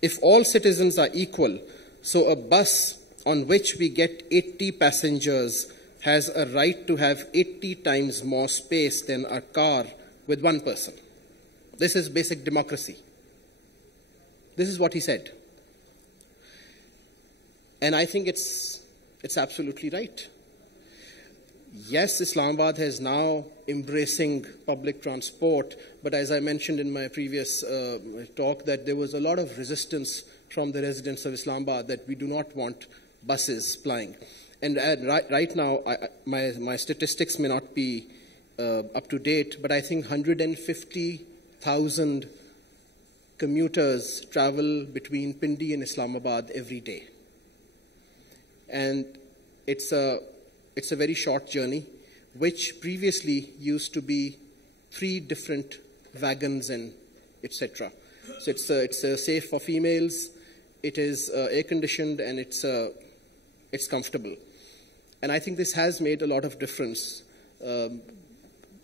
If all citizens are equal, so a bus on which we get 80 passengers has a right to have 80 times more space than a car with one person. This is basic democracy. This is what he said. And I think it's absolutely right. Yes, Islamabad is now embracing public transport, but as I mentioned in my previous talk, that there was a lot of resistance from the residents of Islamabad that we do not want buses plying. And right now, my statistics may not be up to date, but I think 150,000 commuters travel between Pindi and Islamabad every day. And it's a very short journey, which previously used to be 3 different wagons and etc. So it's safe for females, it is air conditioned, and it's comfortable. And I think this has made a lot of difference.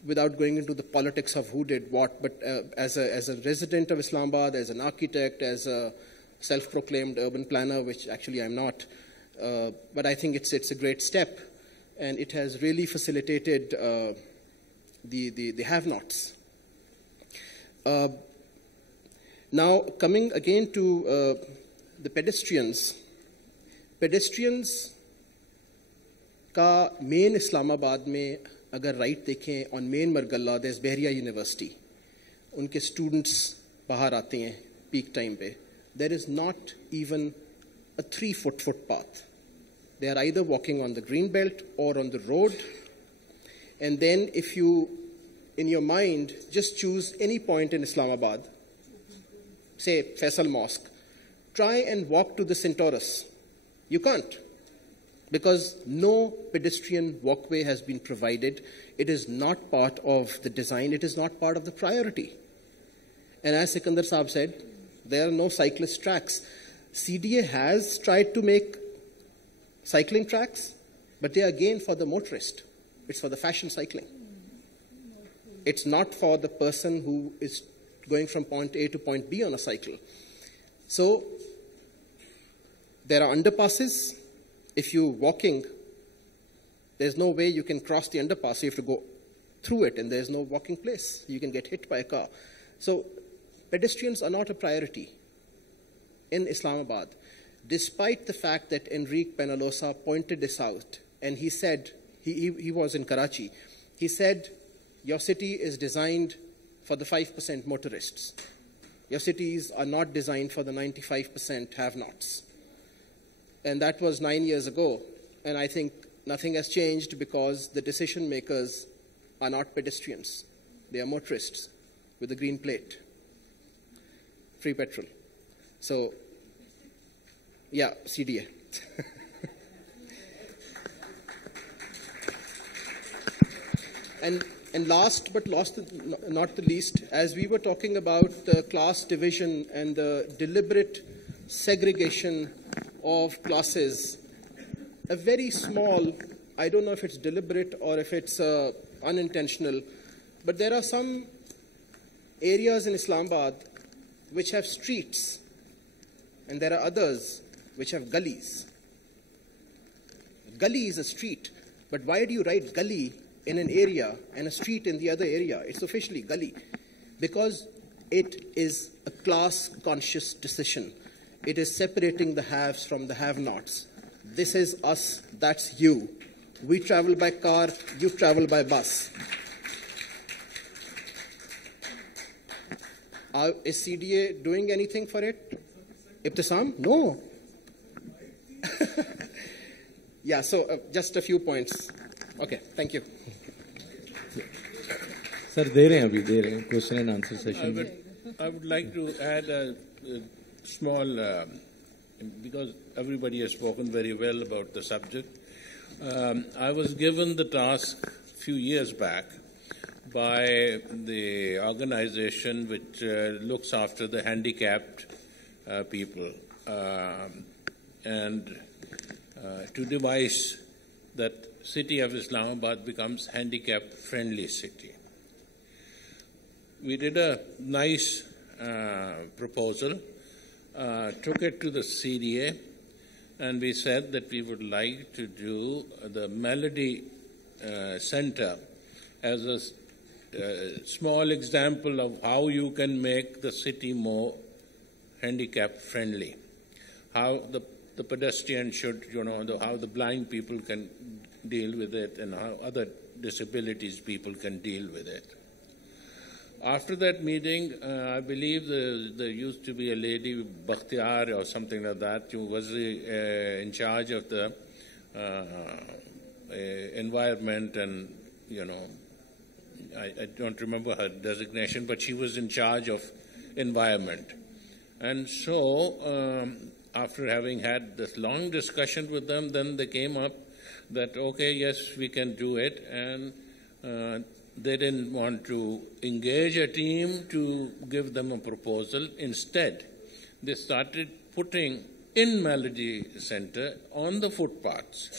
Without going into the politics of who did what, but as a resident of Islamabad, as an architect, as a self-proclaimed urban planner, which actually I'm not, but I think it's a great step. And it has really facilitated the have-nots. Now, coming again to the pedestrians. Pedestrians ka main Islamabad mein, agar right dekhein, on main Margalla, there's Behriya University. Unke students bahar aate hain, peak time pe. There is not even a 3-foot footpath. They are either walking on the green belt or on the road. And then if you, in your mind, just choose any point in Islamabad, say Faisal Mosque, try and walk to the Centaurus. You can't, because no pedestrian walkway has been provided. It is not part of the design. It is not part of the priority. And as Sikandar Saab said, there are no cyclist tracks. CDA has tried to make cycling tracks, but they are again for the motorist. It's for the fashion cycling. It's not for the person who is going from point A to point B on a cycle. So there are underpasses. If you're walking, there's no way you can cross the underpass. You have to go through it, and there's no walking place. You can get hit by a car. So pedestrians are not a priority in Islamabad, despite the fact that Enrique Penalosa pointed this out. And he said, he was in Karachi, he said, your city is designed for the 5% motorists. Your cities are not designed for the 95% have-nots. And that was 9 years ago. And I think nothing has changed because the decision makers are not pedestrians. They are motorists with a green plate. Free petrol. So, yeah, CDA. And last but not the least, as we were talking about the class division and the deliberate segregation of classes, a very small, I don't know if it's deliberate or if it's unintentional, but there are some areas in Islamabad which have streets, and there are others which have gullies. Gully is a street, but why do you write gully in an area and a street in the other area? It's officially gully because it is a class-conscious decision. It is separating the haves from the have-nots. This is us, that's you. We travel by car, you travel by bus. Is CDA doing anything for it? Ibtisam? No. Yeah, so just a few points. Okay, thank you. Sir, दे रहे हैं question and answer session. I would like to add a small, because everybody has spoken very well about the subject. I was given the task a few years back by the organization which looks after the handicapped people and to devise that city of Islamabad becomes handicap-friendly city. We did a nice proposal, took it to the CDA, and we said that we would like to do the Melody Center as a small example of how you can make the city more handicap-friendly, how the pedestrian should, how the blind people can deal with it and how other disabilities people can deal with it. After that meeting, I believe there used to be a lady, Bakhtiar or something like that, who was in charge of the environment and, I don't remember her designation, but she was in charge of environment. And so, after having had this long discussion with them, then they came up that, okay, yes, we can do it, and they didn't want to engage a team to give them a proposal. Instead, they started putting in Melody Center on the footpaths,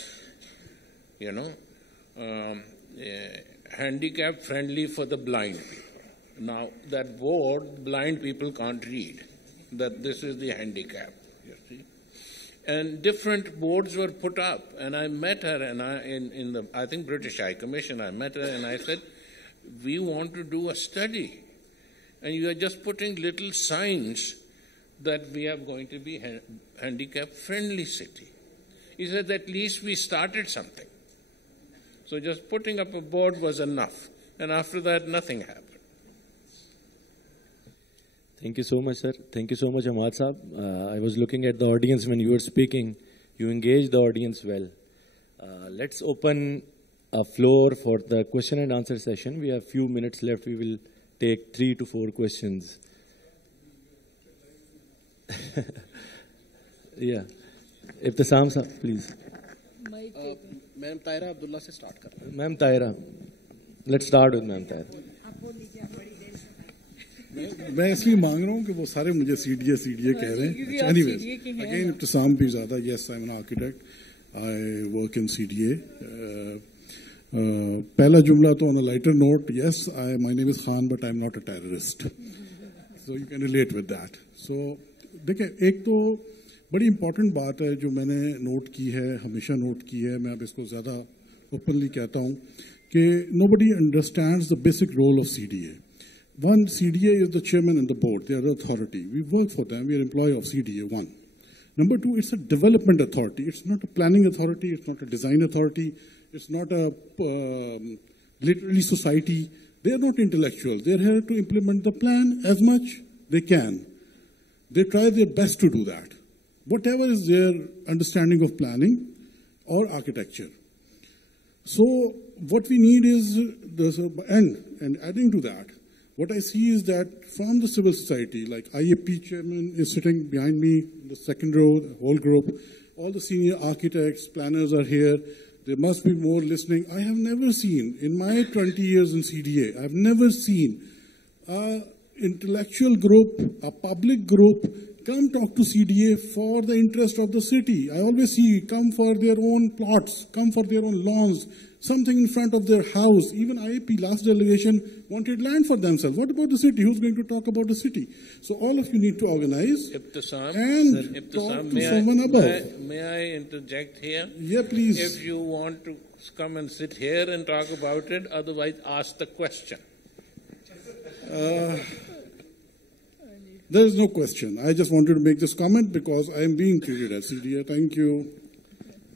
handicap friendly for the blind people. Now, that board, blind people can't read that this is the handicap, you see. And different boards were put up, and I met her, and in the, I think, British High Commission, I met her, and I said, we want to do a study, and you are just putting little signs that we are going to be handicap-friendly city. He said, at least we started something. So just putting up a board was enough, and after that, nothing happened. Thank you so much, sir. Thank you so much, Ahmad Saab. I was looking at the audience when you were speaking. You engaged the audience well. Let's open a floor for the question and answer session. We have few minutes left. We will take 3 to 4 questions. Yeah. Ibtisam Saab, please. Ma'am Taira Abdullah se start kar. Ma'am Taira. Let's start with Ma'am Taira. मैं इसलिए मांग रहा हूँ कि वो सारे मुझे CDA कह रहे हैं. Anyways, again, Ibtisam भी ज़्यादा. Yes, I'm an architect. I work in CDA. पहला जुमला तो on a lighter note. Yes, my name is Khan, but I'm not a terrorist. So you can relate with that. So देखिए, एक तो बड़ी important बात है जो मैंने नोट की है, हमेशा नोट की है. मैं अब इसको ज़्यादा openly कहता हूँ कि nobody understands the basic role of CDA. One, CDA is the chairman and the board. They are the authority. We work for them. We are employee of CDA, one. Number two, it's a development authority. It's not a planning authority. It's not a design authority. It's not a literary society They are not intellectuals. They are here to implement the plan as much they can. They try their best to do that. Whatever is their understanding of planning or architecture. So what we need is, and adding to that, what I see is that from the civil society, like IAP chairman is sitting behind me, the second row, the whole group, all the senior architects, planners are here. There must be more listening. I have never seen, in my 20 years in CDA, I've never seen an intellectual group, a public group, come talk to CDA for the interest of the city. I always see come for their own plots, come for their own lawns, something in front of their house. Even IAP, last delegation, wanted land for themselves. What about the city? Who's going to talk about the city? So all of you need to organize and talk to someone above. May I interject here? Yeah, please. If you want to come and sit here and talk about it, otherwise ask the question. There is no question. I just wanted to make this comment because I am being treated as CDA. Thank you.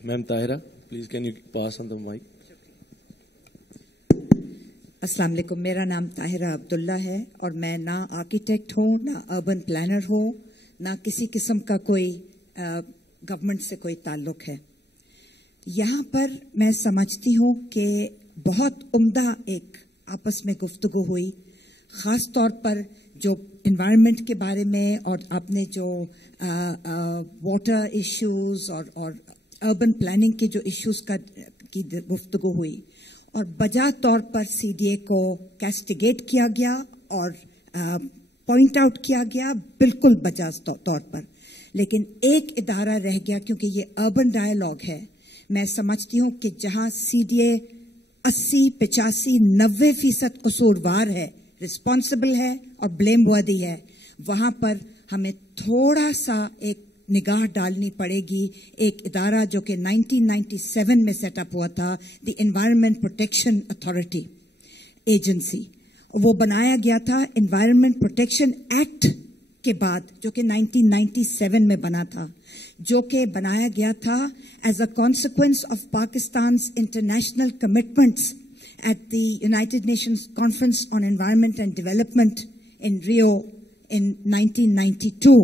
Ma'am Tahira, please can you pass on the mic? अस्सलाम वालेकुम, मेरा नाम ताहिरा अब्दुल्ला है और मैं ना architect हूँ, ना अर्बन प्लानर हूँ, ना किसी किस्म का कोई गवर्नमेंट से कोई ताल्लुक है। यहाँ पर मैं समझती हूँ कि बहुत उम्दा एक आपस में गुफ्तगू हुई, ख़ास तौर पर जो एनवायरनमेंट के बारे में और आपने जो वाटर इश्यूज और अर्बन प्लानिंग के जो इश्यूज की गुफ्तगू हुई और बजा तौर पर सीडीए को कैस्टिगेट किया गया और पॉइंट आउट किया गया, बिल्कुल बजा तौर पर। लेकिन एक इदारा रह गया, क्योंकि ये अर्बन डायलॉग है। मैं समझती हूँ कि जहाँ सीडीए 80, 85, 90% कसूरवार है, रिस्पॉन्सिबल है और ब्लेम वर्दी है, वहां पर हमें थोड़ा सा एक निगाह डालनी पड़ेगी। एक इदारा जो कि 1997 में सेटअप हुआ था, the environment protection authority agency, वो बनाया गया था एनवायरनमेंट प्रोटेक्शन एक्ट के बाद, जो कि 1997 में बना था, जो कि बनाया गया था as a consequence of Pakistan's international commitments at the United Nations Conference on Environment and Development in Rio in 1992.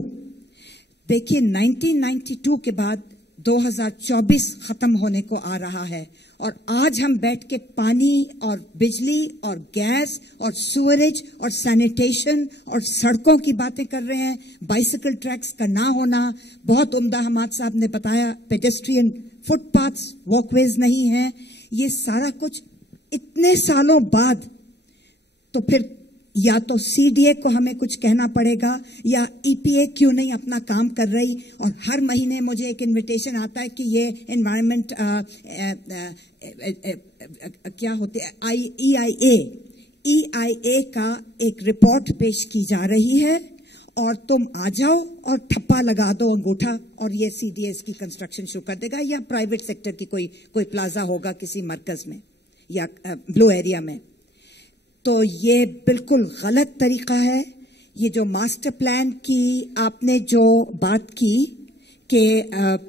देखिए 1992 के बाद 2024 खत्म होने को आ रहा है और आज हम बैठ के पानी और बिजली और गैस और सीवरेज और सैनिटेशन और सड़कों की बातें कर रहे हैं। बाइसिकल ट्रैक्स का ना होना, बहुत उम्दा हमाद साहब ने बताया, पेडेस्ट्रियन फुटपाथ्स, वॉकवेज नहीं हैं, ये सारा कुछ इतने सालों बाद। तो फिर या तो सीडीए को हमें कुछ कहना पड़ेगा या ईपीए क्यों नहीं अपना काम कर रही। और हर महीने मुझे एक इनविटेशन आता है कि ये एनवायरनमेंट क्या होते है, EIA का एक रिपोर्ट पेश की जा रही है और तुम आ जाओ और ठप्पा लगा दो अंगूठा और ये सीडीए की कंस्ट्रक्शन शुरू कर देगा, या प्राइवेट सेक्टर की कोई प्लाजा होगा किसी मरकज में या ब्लू एरिया में। तो ये बिल्कुल गलत तरीका है। ये जो मास्टर प्लान की आपने जो बात की कि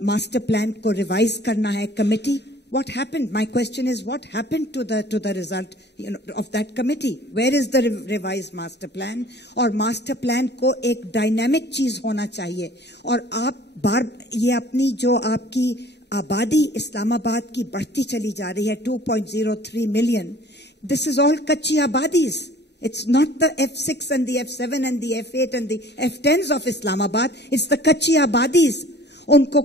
मास्टर प्लान को रिवाइज करना है committee, what happened? My question is, what happened to the result of that committee? Where is the revised master plan? और master plan को एक dynamic चीज होना चाहिए। और आप ये अपनी जो आपकी आबादी इस्लामाबाद की बढ़ती चली जा रही है, 2.03 million. This is all कच्ची आबादीज. It's not the F6 and the F7 and the F8 and the F10s of Islamabad. It's the कच्ची आबादीज। उनको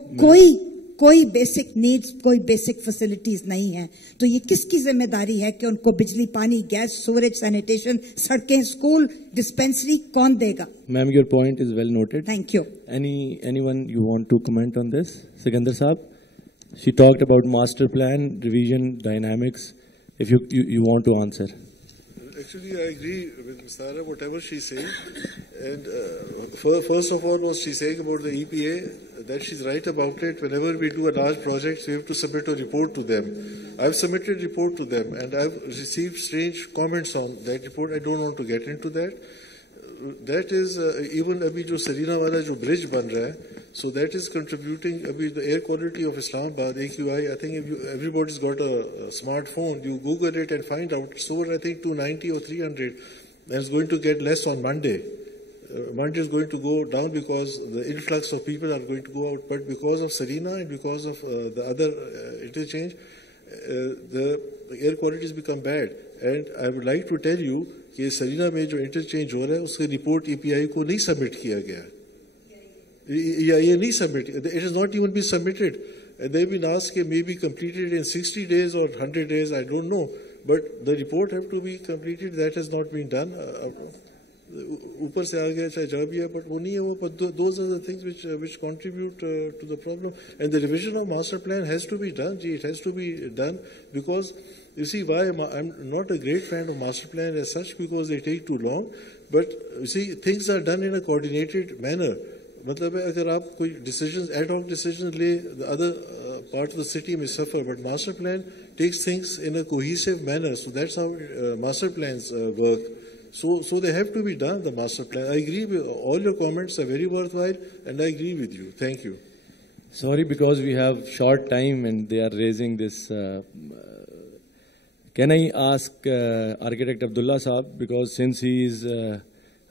कोई बेसिक नीड्स, कोई बेसिक फैसिलिटीज नहीं है। तो ये किसकी जिम्मेदारी है कि उनको बिजली, पानी, गैस, सीवरेज, सैनिटेशन, सड़कें, स्कूल, डिस्पेंसरी कौन देगा? Ma'am, your point is well noted. Thank you. Anyone you want to comment on this? Sikandar Saab, she talked about master plan, revision, dynamics. If you want to answer. Actually, I agree with Ms. Tara, whatever she's saying. And first of all, what she's saying about the EPA, that she's right about it. Whenever we do a large project, we have to submit a report to them. I've submitted a report to them, and I've received strange comments on that report. I don't want to get into that. That is, even abhi jo Sarina wala jo bridge ban raha hai, So that is contributing. The air quality of Islamabad, AQI, I think if everybody's got a smartphone, you Google it and find out. It's over, I think, 290 or 300. And it's going to get less on Monday. Monday is going to go down because the influx of people are going to go out. But because of Sarina and because of the other interchange, the air quality has become bad. And I would like to tell you کہ Serena میں جو interchange ہو رہا ہے اس کی report ای پی آئی کو نہیں submit کیا گیا, یہ نہیں submit, it is not even be submitted. They've been asked کہ may be completed in 60 days or 100 days, I don't know, but the report have to be completed. That has not been done. اوپر سے آ گیا چاہے جا بھی ہے, but وہ نہیں ہے وہ. Those are the things which contribute to the problem. And the revision of master plan has to be done. It has to be done because you see why I'm not a great fan of master plan as such, because they take too long. But you see, things are done in a coordinated manner. مطلب ہے اگر آپ کوئی decisions ad hoc decisions لے, the other part of the city may suffer, but master plan takes things in a cohesive manner. So that's how master plans work. So they have to be done, the master plan. I agree with all your comments are very worthwhile, and I agree with you. Thank you. Sorry, because we have short time and they are raising this. Can I ask Architect Abdullah Saab, because since he is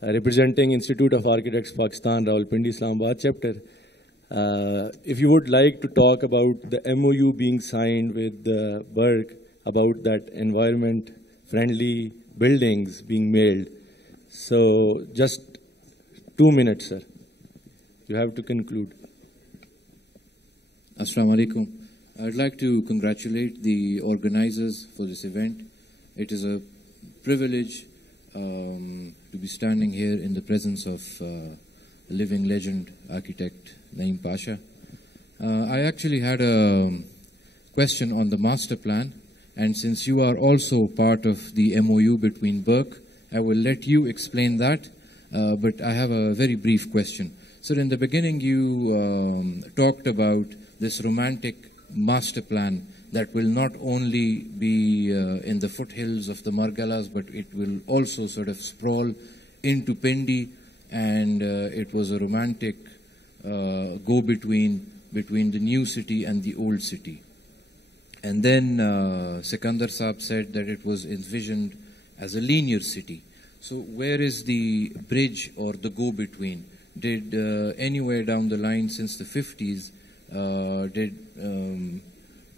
representing Institute of Architects Pakistan, Rawalpindi, Islamabad chapter, if you would like to talk about the MOU being signed with Berg about that environment-friendly buildings being mailed. So just 2 minutes, sir. You have to conclude. Assalamu alaikum. I'd like to congratulate the organizers for this event. It is a privilege to be standing here in the presence of a living legend, architect Naeem Pasha. I actually had a question on the master plan, and since you are also part of the MOU between Berg, I will let you explain that, but I have a very brief question. So in the beginning you talked about this romantic master plan that will not only be in the foothills of the Margalas, but it will also sort of sprawl into Pindi, and it was a romantic go-between between the new city and the old city. And then Sikandar Saab said that it was envisioned as a linear city. So where is the bridge or the go-between? Did anywhere down the line since the 50s,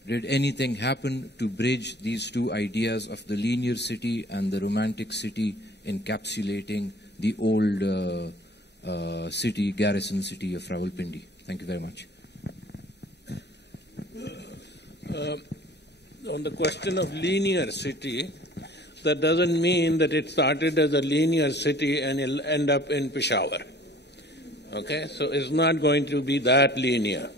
did anything happen to bridge these two ideas of the linear city and the romantic city, encapsulating the old city, garrison city of Rawalpindi? Thank you very much. On the question of linear city, that doesn't mean that it started as a linear city and it'll end up in Peshawar. Okay, so it's not going to be that linear.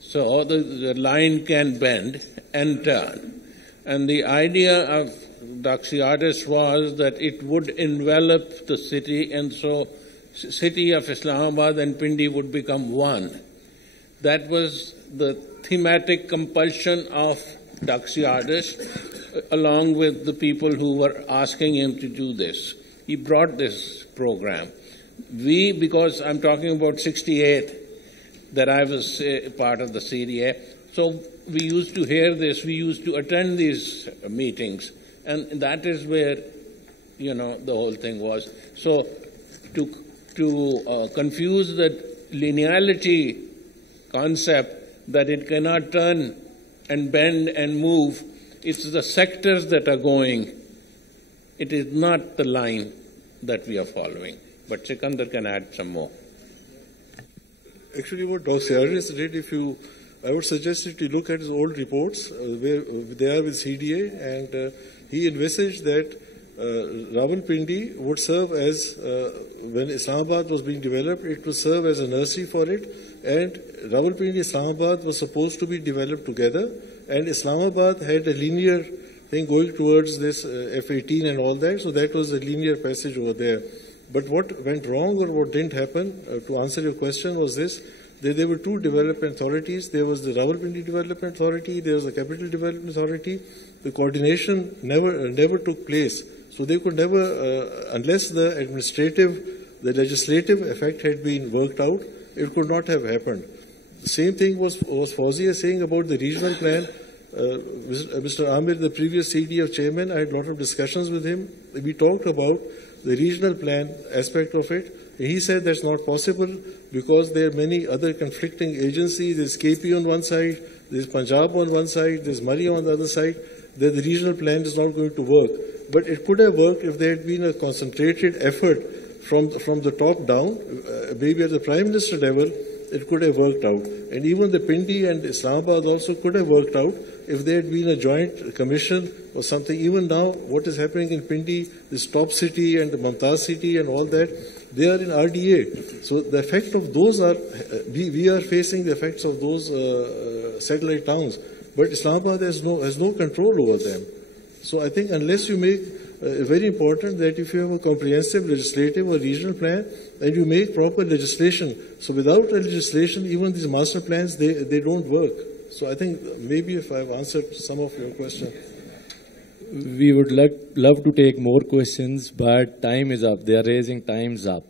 So the line can bend and turn. And the idea of Doxiadis was that it would envelop the city, and so city of Islamabad and Pindi would become one. That was the thematic compulsion of Doxiadis, along with the people who were asking him to do this. He brought this program. Because I'm talking about 68, that I was part of the CDA, so we used to hear this, we used to attend these meetings, and that is where, the whole thing was. So to confuse that linearity concept, that it cannot turn and bend and move, it's the sectors that are going. It is not the line that we are following. But Sikandar can add some more. Actually, what Doxiadis did, I would suggest that you look at his old reports, where they are with CDA, and he envisaged that Rawalpindi would serve as, when Islamabad was being developed, it would serve as a nursery for it, and Rawalpindi Islamabad was supposed to be developed together, and Islamabad had a linear thing going towards this F-18 and all that, so that was a linear passage over there. But what went wrong or what didn't happen, to answer your question, was this: there were two development authorities. There was the Rawalpindi Development Authority, there was the Capital Development Authority. The coordination never took place. So they could never, unless the legislative effect had been worked out, it could not have happened. The same thing was Fauziya saying about the regional plan. Mr. Amir, the previous CDF chairman, I had a lot of discussions with him. We talked about the regional plan aspect of it. He said that's not possible because there are many other conflicting agencies. There's KP on one side, there's Punjab on one side, there's Murray on the other side. That the regional plan is not going to work. But it could have worked if there had been a concentrated effort from the top down, maybe at the Prime Minister level, it could have worked out. And even the Pindi and Islamabad also could have worked out if there had been a joint commission or something. Even now, what is happening in Pindi, this top city and the Mumtaz city and all that, they are in RDA. So the effect of those are, we are facing the effects of those satellite towns. But Islamabad has no control over them. So I think unless you make very important that if you have a comprehensive legislative or regional plan and you make proper legislation, so without a legislation, even these master plans, they don't work. So I think maybe if I've answered some of your questions. We would love to take more questions, but time is up. They are raising time's up.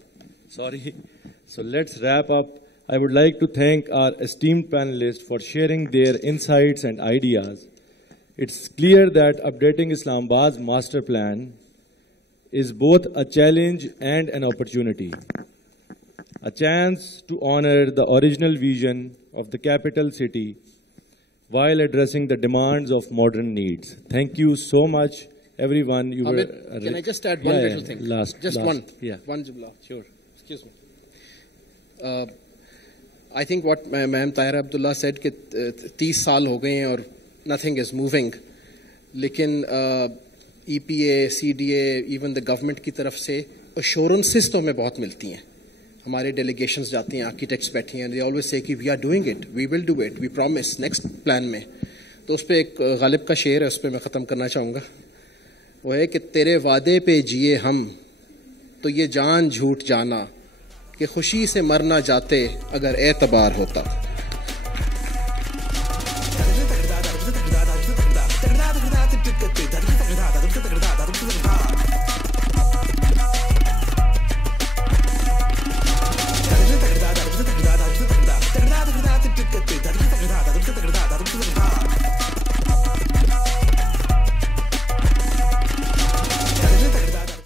Sorry. So let's wrap up. I would like to thank our esteemed panelists for sharing their insights and ideas. It's clear that updating Islamabad's master plan is both a challenge and an opportunity, a chance to honor the original vision of the capital city while addressing the demands of modern needs. Thank you so much, everyone. Amit, can I just add one little thing? Last. One. Yeah. One, Jibla. Sure. Excuse me. I think what Ma'am Tahira Abdullah said that 30 saal ho gaye hain aur nothing is moving. Lekin EPA, CDA, even the government की तरफ से assurances तो हमें बहुत मिलती हैं. हमारे delegations जाती हैं, architects बैठी हैं, they always say कि we are doing it, we will do it, we promise next plan में. तो उस पे एक गालिब का शेर है, उस पे मैं ख़त्म करना चाहूँगा. वो है कि तेरे वादे पे जिए हम तो ये जान झूठ जाना कि खुशी से मरना जाते अगर एतबार होता.